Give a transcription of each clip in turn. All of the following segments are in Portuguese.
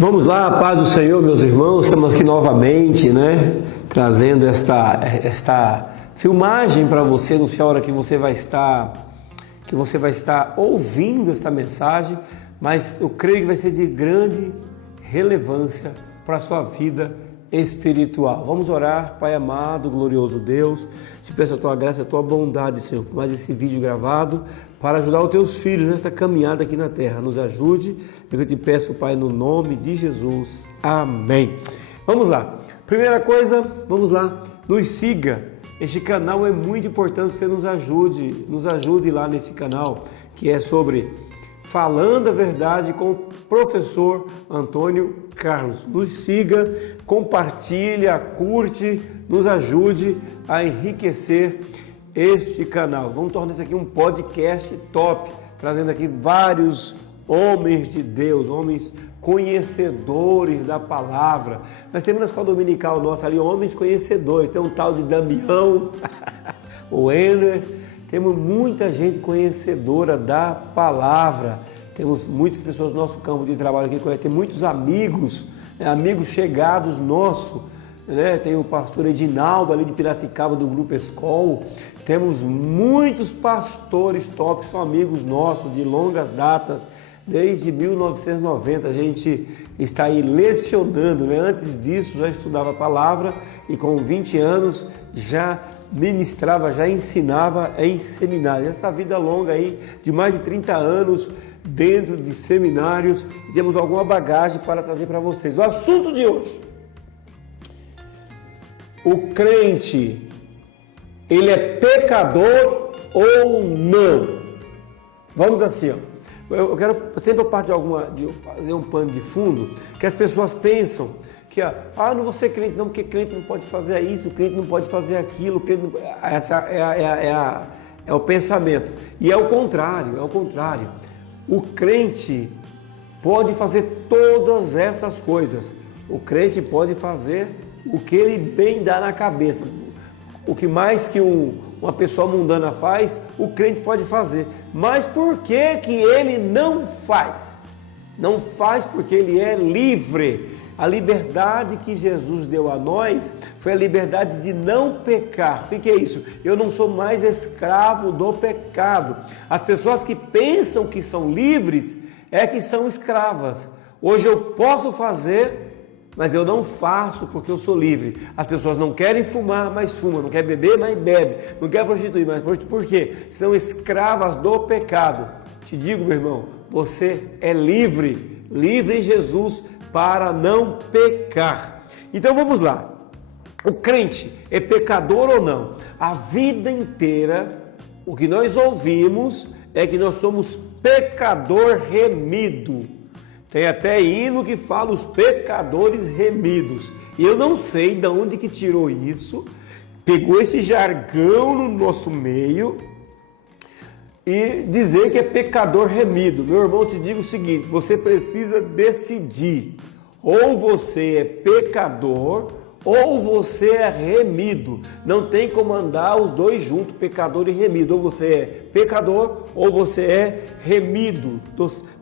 Vamos lá, a paz do Senhor, meus irmãos. Estamos aqui novamente, né? Trazendo esta filmagem para você. Não sei a hora que você vai estar ouvindo esta mensagem, mas eu creio que vai ser de grande relevância para a sua vida espiritual. Vamos orar. Pai amado, glorioso Deus, te peço a tua graça, a tua bondade, Senhor, por mais esse vídeo gravado para ajudar os teus filhos nesta caminhada aqui na terra. Nos ajude, eu te peço, Pai, no nome de Jesus. Amém. Vamos lá. Primeira coisa, vamos lá. Nos siga. Este canal é muito importante, você nos ajude lá nesse canal, que é sobre Falando a Verdade com o professor Antônio Carlos. Nos siga, compartilha, curte, nos ajude a enriquecer este canal. Vamos tornar isso aqui um podcast top, trazendo aqui vários homens de Deus, homens conhecedores da palavra. Nós temos na escola dominical nossa ali, homens conhecedores. Tem um tal de Damião, o Ender. Temos muita gente conhecedora da palavra. Temos muitas pessoas no nosso campo de trabalho aqui, tem muitos amigos, amigos chegados nossos, né? Tem o pastor Edinaldo ali de Piracicaba, do Grupo Escol. Temos muitos pastores top, que são amigos nossos de longas datas. Desde 1990 a gente está aí lecionando, né? Antes disso já estudava a palavra e com 20 anos já ministrava, já ensinava em seminário. Essa vida longa aí de mais de 30 anos dentro de seminários, e temos alguma bagagem para trazer para vocês. O assunto de hoje: o crente, ele é pecador ou não? Vamos assim, ó. Eu quero sempre partir de fazer um pano de fundo, que as pessoas pensam que não vou ser crente não, porque crente não pode fazer isso, crente não pode fazer aquilo, crente não... Essa é o pensamento. E é o contrário. O crente pode fazer todas essas coisas. O crente pode fazer o que ele bem dá na cabeça. O que mais que uma pessoa mundana faz, o crente pode fazer. Mas por que ele não faz? Não faz porque ele é livre. A liberdade que Jesus deu a nós foi a liberdade de não pecar. O que é isso? Eu não sou mais escravo do pecado. As pessoas que pensam que são livres é que são escravas. Hoje eu posso fazer, mas eu não faço porque eu sou livre. As pessoas não querem fumar, mas fumam. Não querem beber, mas bebe. Não querem prostituir, mas prostituem. Por quê? São escravas do pecado. Te digo, meu irmão, você é livre. Livre em Jesus para não pecar. Então vamos lá. O crente é pecador ou não? A vida inteira, o que nós ouvimos é que nós somos pecador remido. Tem até hino que fala os pecadores remidos. E eu não sei de onde que tirou isso, pegou esse jargão no nosso meio e dizer que é pecador remido. Meu irmão, te digo o seguinte: você precisa decidir. Ou você é pecador ou você é remido. Não tem como andar os dois juntos, pecador e remido. Ou você é pecador ou você é remido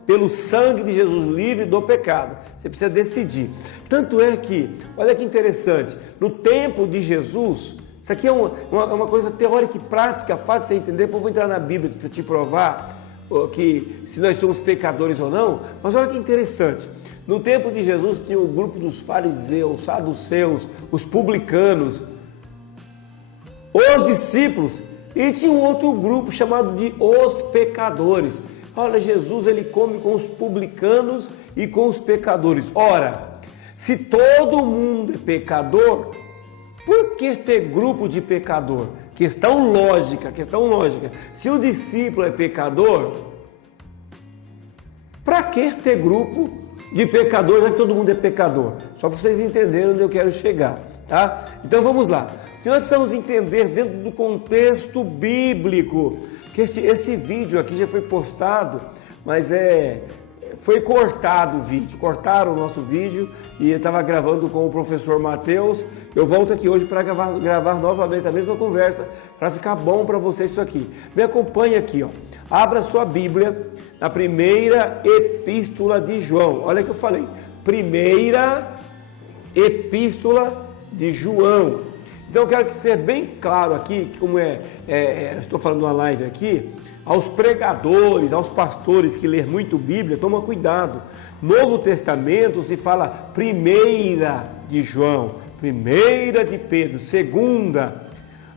pelo sangue de Jesus, livre do pecado. Você precisa decidir. Tanto é que, olha que interessante, no tempo de Jesus, isso aqui é uma coisa teórica e prática, fácil de você entender. Depois eu vou entrar na Bíblia para te provar que se nós somos pecadores ou não. Mas olha que interessante. No tempo de Jesus tinha o grupo dos fariseus, saduceus, os publicanos, os discípulos, e tinha um outro grupo chamado de os pecadores. Olha, Jesus ele come com os publicanos e com os pecadores. Ora, se todo mundo é pecador, por que ter grupo de pecador? Questão lógica. Se o discípulo é pecador, para que ter grupo de pecador, já que todo mundo é pecador? Só para vocês entenderem onde eu quero chegar, tá? Então vamos lá. O que nós precisamos entender dentro do contexto bíblico, que esse vídeo aqui já foi postado, mas foi cortado o vídeo, cortaram o nosso vídeo e eu estava gravando com o professor Mateus. Eu volto aqui hoje para gravar novamente a mesma conversa, para ficar bom para vocês isso aqui. Me acompanhe aqui, ó. Abra sua Bíblia na primeira epístola de João. Olha o que eu falei. primeira epístola de João. Então eu quero que seja bem claro aqui, como estou falando numa live aqui, aos pregadores, aos pastores que lêem muito Bíblia, toma cuidado. Novo Testamento se fala primeira de João, primeira de Pedro, segunda.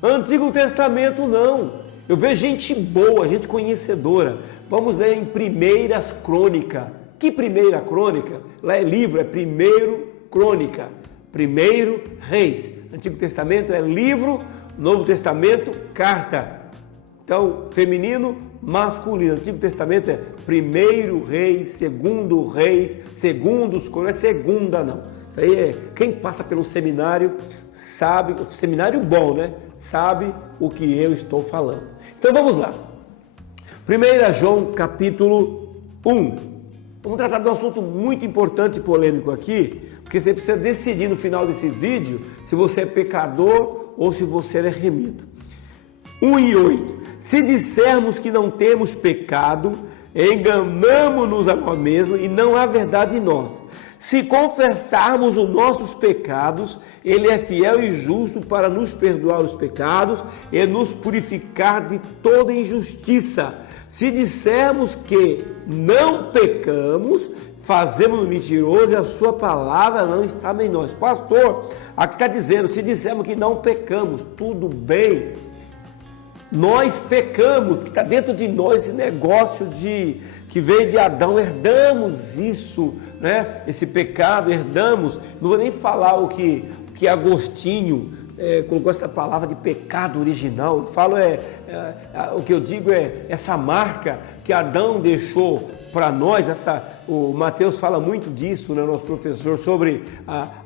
Antigo Testamento não. Eu vejo gente boa, gente conhecedora. Vamos ler em Primeiras Crônicas. Que Primeira Crônica? Lá é livro, é Primeiro Crônica, Primeiro Reis. Antigo Testamento é livro, Novo Testamento, carta. Então, feminino, masculino. Antigo Testamento é Primeiro Reis, Segundo Reis, Segundos Crônicas, não é segunda não. Isso aí é, quem passa pelo seminário sabe, seminário bom, né? Sabe o que eu estou falando. Então vamos lá. 1 João capítulo 1. Vamos tratar de um assunto muito importante e polêmico aqui, porque você precisa decidir no final desse vídeo se você é pecador ou se você é remido. 1:8. Se dissermos que não temos pecado, enganamo-nos a nós mesmos e não há verdade em nós. Se confessarmos os nossos pecados, Ele é fiel e justo para nos perdoar os pecados e nos purificar de toda injustiça. Se dissermos que não pecamos, fazemos-no mentiroso e a sua palavra não está em nós. Pastor, aqui está dizendo, se dissermos que não pecamos, tudo bem. Nós pecamos, que está dentro de nós esse negócio que veio de Adão, herdamos isso, né? Esse pecado, herdamos. Não vou nem falar o que Agostinho colocou essa palavra de pecado original. Eu falo o que eu digo é essa marca que Adão deixou para nós. O Mateus fala muito disso, né, nosso professor, sobre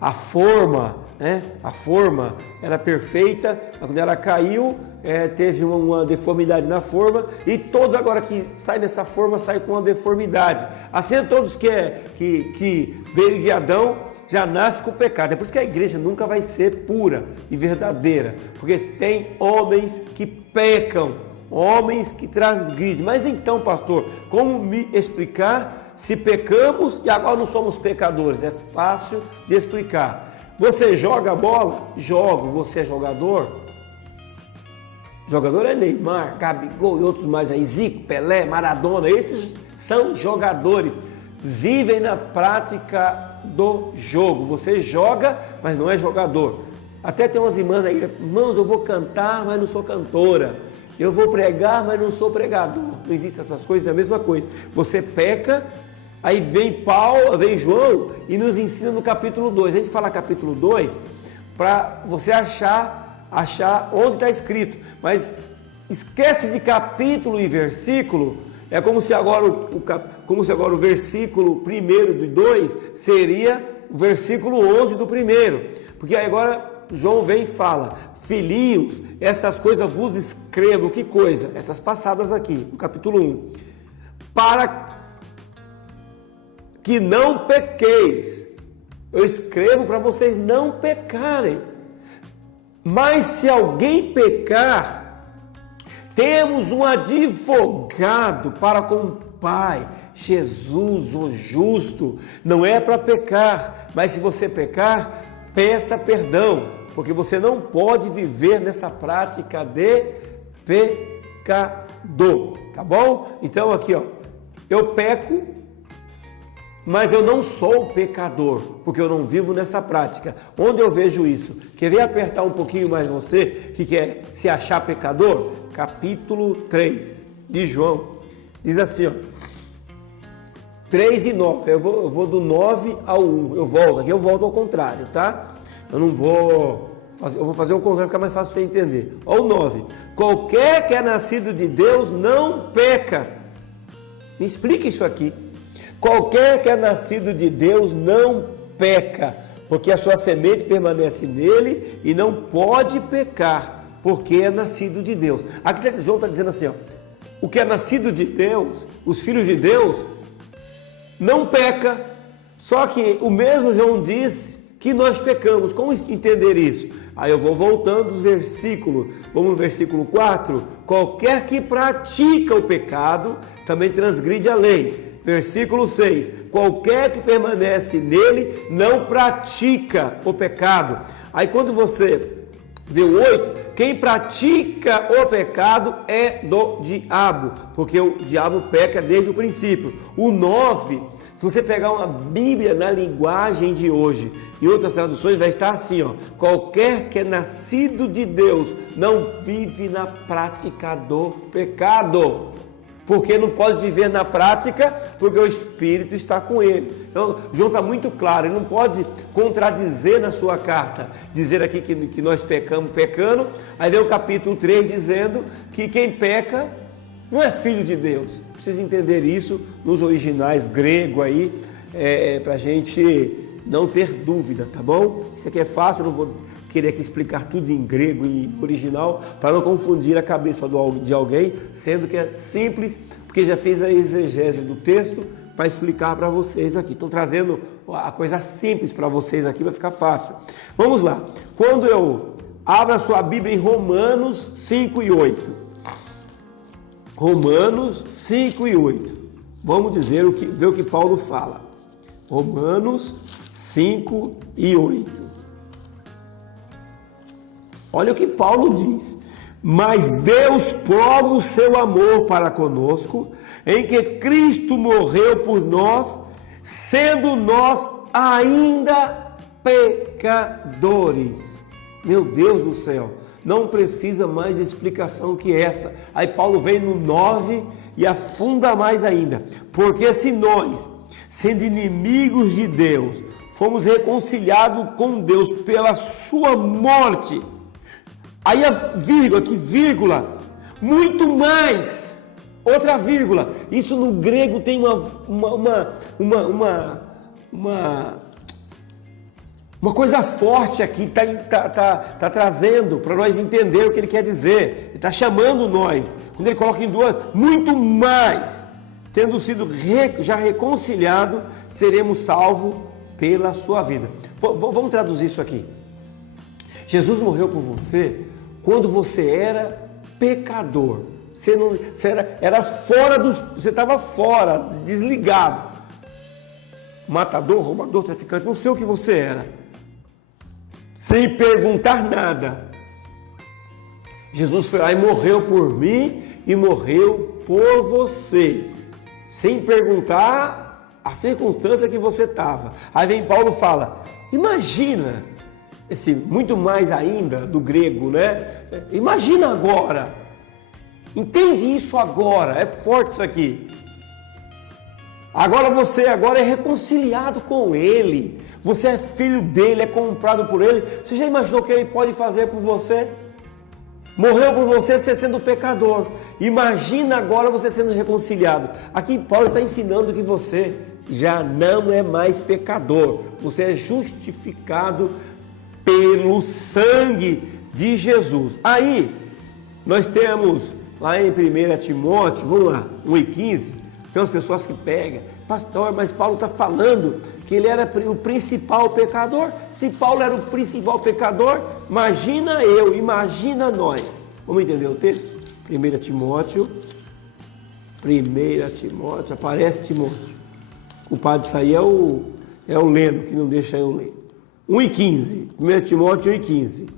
a forma, né? A forma era perfeita, mas quando ela caiu, teve uma deformidade na forma, e todos agora que saem dessa forma, saem com uma deformidade. Assim, todos que veio de Adão, já nasce com o pecado. É por isso que a igreja nunca vai ser pura e verdadeira, porque tem homens que pecam, homens que transgridem. Mas então, pastor, como me explicar se pecamos e agora não somos pecadores? É fácil de explicar. Você joga bola? Jogo. Você é jogador? Jogador é Neymar, Gabigol e outros mais aí, Zico, Pelé, Maradona. Esses são jogadores. Vivem na prática do jogo. Você joga, mas não é jogador. Até tem umas irmãs aí, irmãos, eu vou cantar, mas não sou cantora. Eu vou pregar, mas não sou pregador. Não existem essas coisas, é a mesma coisa. Você peca, aí vem vem João e nos ensina no capítulo 2. A gente fala capítulo 2 para você achar onde está escrito. Mas esquece de capítulo e versículo. É como se agora o versículo 1 de 2 seria o versículo 11 do 1. Porque aí agora João vem e fala: filhinhos, essas coisas vos escrevo. Que coisa? Essas passadas aqui, no capítulo 1. Para que não pequeis. Eu escrevo para vocês não pecarem. Mas se alguém pecar, temos um advogado para com o Pai, Jesus, o justo. Não é para pecar, mas se você pecar, peça perdão, porque você não pode viver nessa prática de pecador, tá bom? Então aqui, ó, eu peco, mas eu não sou pecador, porque eu não vivo nessa prática. Onde eu vejo isso? Quer ver apertar um pouquinho mais você, que quer se achar pecador? Capítulo 3 de João, diz assim, ó, 3 e 9, eu vou do 9 ao 1, eu volto ao contrário, tá? Eu vou fazer o contrário, fica mais fácil você entender. Ó, o 9, qualquer que é nascido de Deus não peca. Me explica isso aqui. Qualquer que é nascido de Deus não peca, porque a sua semente permanece nele e não pode pecar, porque é nascido de Deus. Aqui João está dizendo assim, ó, o que é nascido de Deus, os filhos de Deus, não peca. Só que o mesmo João disse que nós pecamos. Como entender isso? Aí eu vou voltando os versículos. Vamos no versículo 4. Qualquer que pratica o pecado também transgride a lei. Versículo 6. Qualquer que permanece nele não pratica o pecado. Aí quando você vê o 8, quem pratica o pecado é do diabo, porque o diabo peca desde o princípio. O 9, se você pegar uma Bíblia na linguagem de hoje, em outras traduções vai estar assim, ó: qualquer que é nascido de Deus não vive na prática do pecado. Porque não pode viver na prática, porque o Espírito está com ele. Então, João está muito claro, ele não pode contradizer na sua carta, dizer aqui que nós pecamos pecando, aí vem o capítulo 3 dizendo que quem peca não é filho de Deus. Precisa entender isso nos originais grego aí, para a gente não ter dúvida, tá bom? Isso aqui é fácil, eu não vou querer aqui explicar tudo em grego e original, para não confundir a cabeça de alguém, sendo que é simples, porque já fiz a exegese do texto para explicar para vocês aqui. Estou trazendo a coisa simples para vocês aqui, vai ficar fácil. Vamos lá. Quando eu abro a sua Bíblia em Romanos 5 e 8. Romanos 5 e 8. Vamos ver o que Paulo fala. Romanos 5 e 8. Olha o que Paulo diz: mas Deus prova o seu amor para conosco, em que Cristo morreu por nós, sendo nós ainda pecadores. Meu Deus do céu, não precisa mais de explicação que essa. Aí Paulo vem no 9 e afunda mais ainda: porque se nós, sendo inimigos de Deus, fomos reconciliados com Deus pela sua morte. Aí a vírgula, que vírgula, muito mais, outra vírgula. Isso no grego tem uma coisa forte aqui, tá trazendo para nós entender o que ele quer dizer. Ele está chamando nós, quando ele coloca em duas, muito mais, tendo sido já reconciliado, seremos salvos pela sua vida. Vamos traduzir isso aqui. Jesus morreu por você quando você era pecador. Você estava fora, desligado. Matador, roubador, traficante, não sei o que você era. Sem perguntar nada. Jesus foi lá e morreu por mim e morreu por você. Sem perguntar a circunstância que você estava. Aí vem Paulo e fala: imagina, esse muito mais ainda do grego, né? Imagina agora, entende isso agora, é forte isso aqui. Agora você é reconciliado com ele, você é filho dele, é comprado por ele. Você já imaginou o que ele pode fazer por você? Morreu por você sendo pecador. Imagina agora você sendo reconciliado. Aqui Paulo está ensinando que você já não é mais pecador, você é justificado pelo sangue de Jesus. Aí, nós temos lá em 1 Timóteo, vamos lá, 1:15, tem umas pessoas que pegam: pastor, mas Paulo está falando que ele era o principal pecador. Se Paulo era o principal pecador, imagina imagina nós. Vamos entender o texto? 1 Timóteo, aparece Timóteo. O padre disso aí é o Leno, que não deixa eu ler. 1:15, 1 Timóteo 1:15.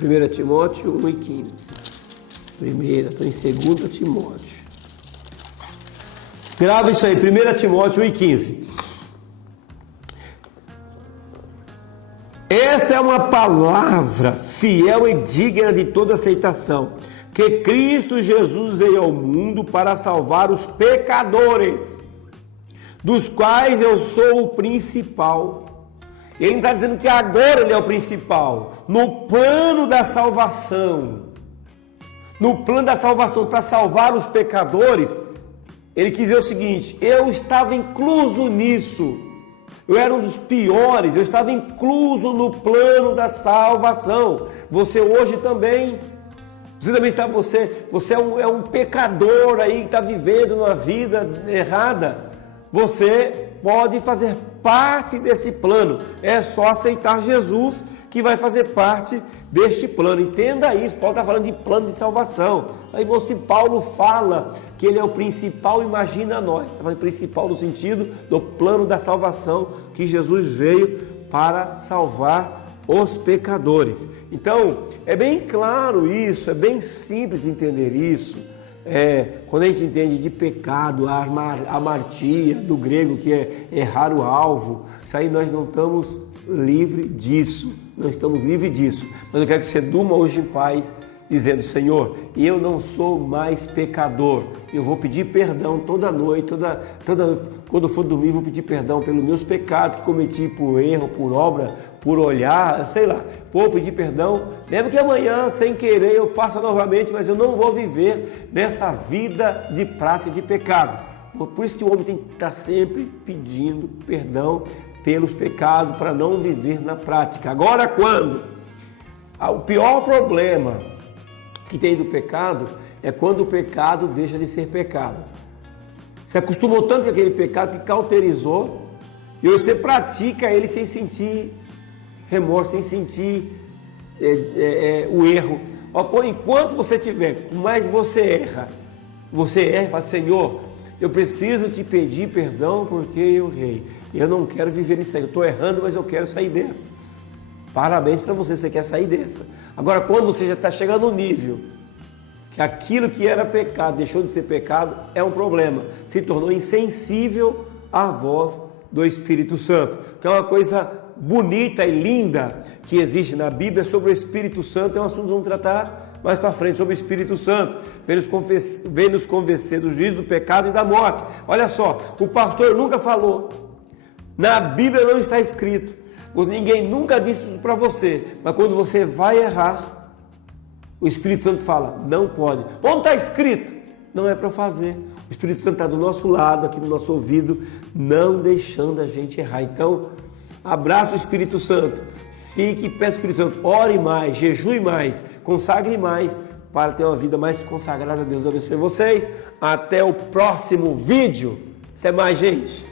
1 Timóteo 1:15. Estou em 2 Timóteo. Grava isso aí, 1 Timóteo 1:15. Esta é uma palavra fiel e digna de toda aceitação, que Cristo Jesus veio ao mundo para salvar os pecadores, dos quais eu sou o principal. Ele não está dizendo que agora ele é o principal. No plano da salvação, para salvar os pecadores, ele quis dizer o seguinte: eu estava incluso nisso. Eu era um dos piores, eu estava incluso no plano da salvação. Você hoje também. Você também está, você é um pecador aí que está vivendo uma vida errada. Você pode fazer parte desse plano. É só aceitar Jesus que vai fazer parte deste plano. Entenda isso, Paulo está falando de plano de salvação. Aí você, Paulo fala que ele é o principal, imagina nós. Está falando principal no sentido do plano da salvação, que Jesus veio para salvar os pecadores. Então, é bem claro isso, é bem simples entender isso. Quando a gente entende de pecado, a amartia do grego, que é errar o alvo, isso aí nós não estamos livres disso, não estamos livres disso. Mas eu quero que você durma hoje em paz, dizendo: Senhor, eu não sou mais pecador, eu vou pedir perdão toda noite, quando eu for dormir, vou pedir perdão pelos meus pecados que cometi por erro, por obra, por olhar, sei lá, vou pedir perdão, mesmo que amanhã, sem querer, eu faça novamente, mas eu não vou viver nessa vida de prática de pecado. Por isso que o homem tem que estar sempre pedindo perdão pelos pecados, para não viver na prática. Agora, quando o pior problema que tem do pecado é quando o pecado deixa de ser pecado. Você acostumou tanto com aquele pecado que cauterizou e você pratica ele sem sentir remorso, sem sentir o erro. Enquanto você tiver, mais você erra e fala: Senhor, eu preciso te pedir perdão porque eu errei. Eu não quero viver nisso aí. Eu estou errando, mas eu quero sair dessa. Parabéns para você, você quer sair dessa. Agora, quando você já está chegando no nível que aquilo que era pecado deixou de ser pecado, é um problema. Se tornou insensível à voz do Espírito Santo. Que é uma coisa bonita e linda que existe na Bíblia sobre o Espírito Santo. É um assunto que vamos tratar mais para frente, sobre o Espírito Santo. Vem nos convencer do juízo do pecado e da morte. Olha só, o pastor nunca falou. Na Bíblia não está escrito. Ninguém nunca disse isso para você, mas quando você vai errar, o Espírito Santo fala: não pode. Onde está escrito? Não é para fazer. O Espírito Santo está do nosso lado, aqui no nosso ouvido, não deixando a gente errar. Então, abraça o Espírito Santo, fique perto do Espírito Santo, ore mais, jejue mais, consagre mais, para ter uma vida mais consagrada a Deus. Abençoe vocês. Até o próximo vídeo. Até mais, gente.